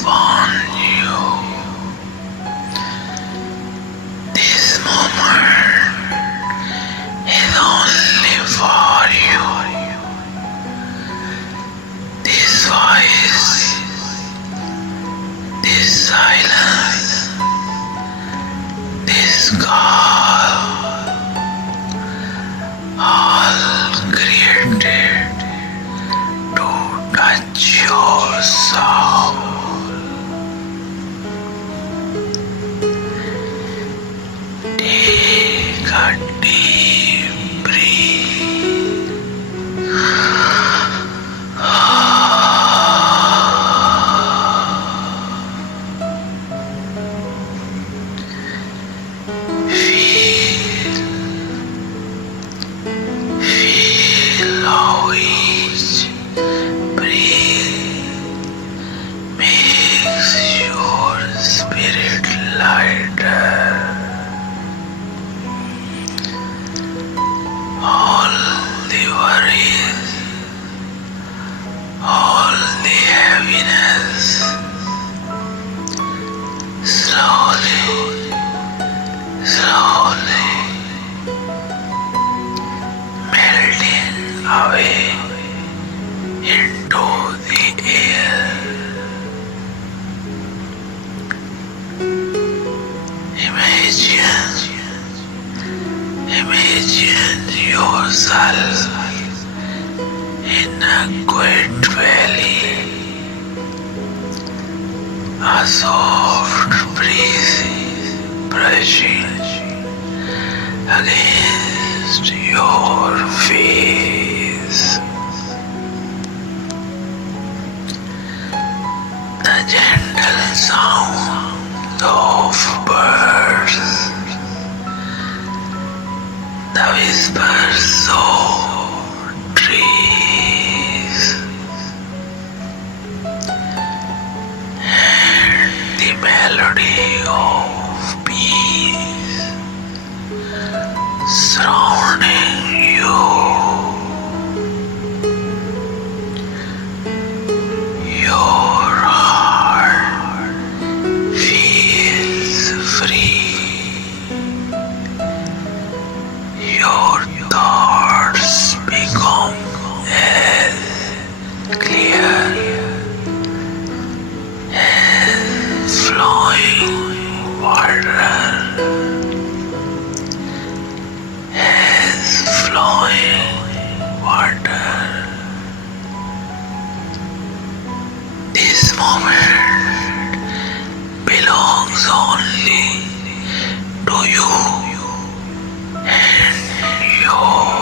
upon you. This moment is only for you. This voice, this silence, this call, all created to touch your soul. Take a deep breath. Feel how each breath makes your spirit lighter. All the worries, all the heaviness, slowly, slowly melting away into the air. Imagine yourself in a quiet valley. A soft breeze brushing against your face. The gentle sound of birds, the whispers of trees, and the melody of bees surrounding you. Your heart feels free. Your thoughts become as clear as flowing water, as flowing water. This moment belongs only to you and your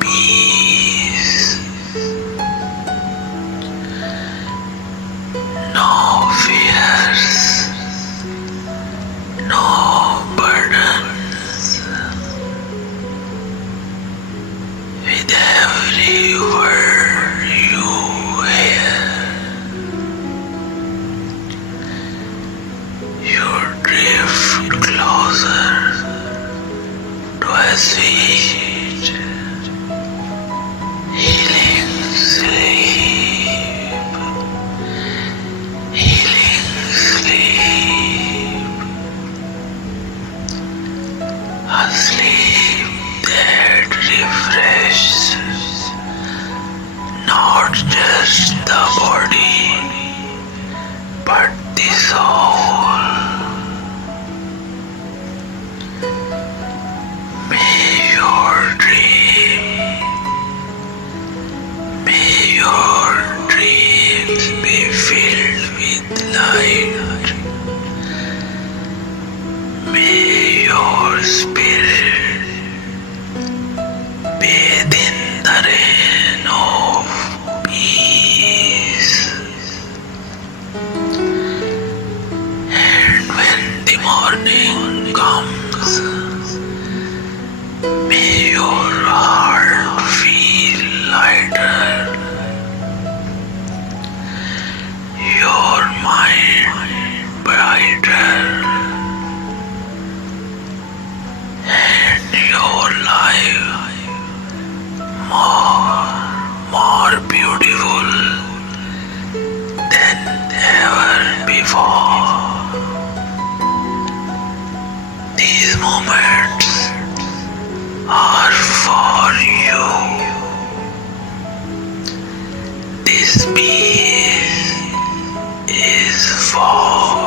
peace. No fears, no burdens. With every word you hear, you drift closer to a sweet, healing sleep, a sleep that refreshes not just the body but the soul. May your dreams be filled with light. May your spirit bathe in the rain of peace. And when the morning comes, may your heart feel lighter, your mind brighter, and your life more beautiful than ever before. moments are for you. This peace is for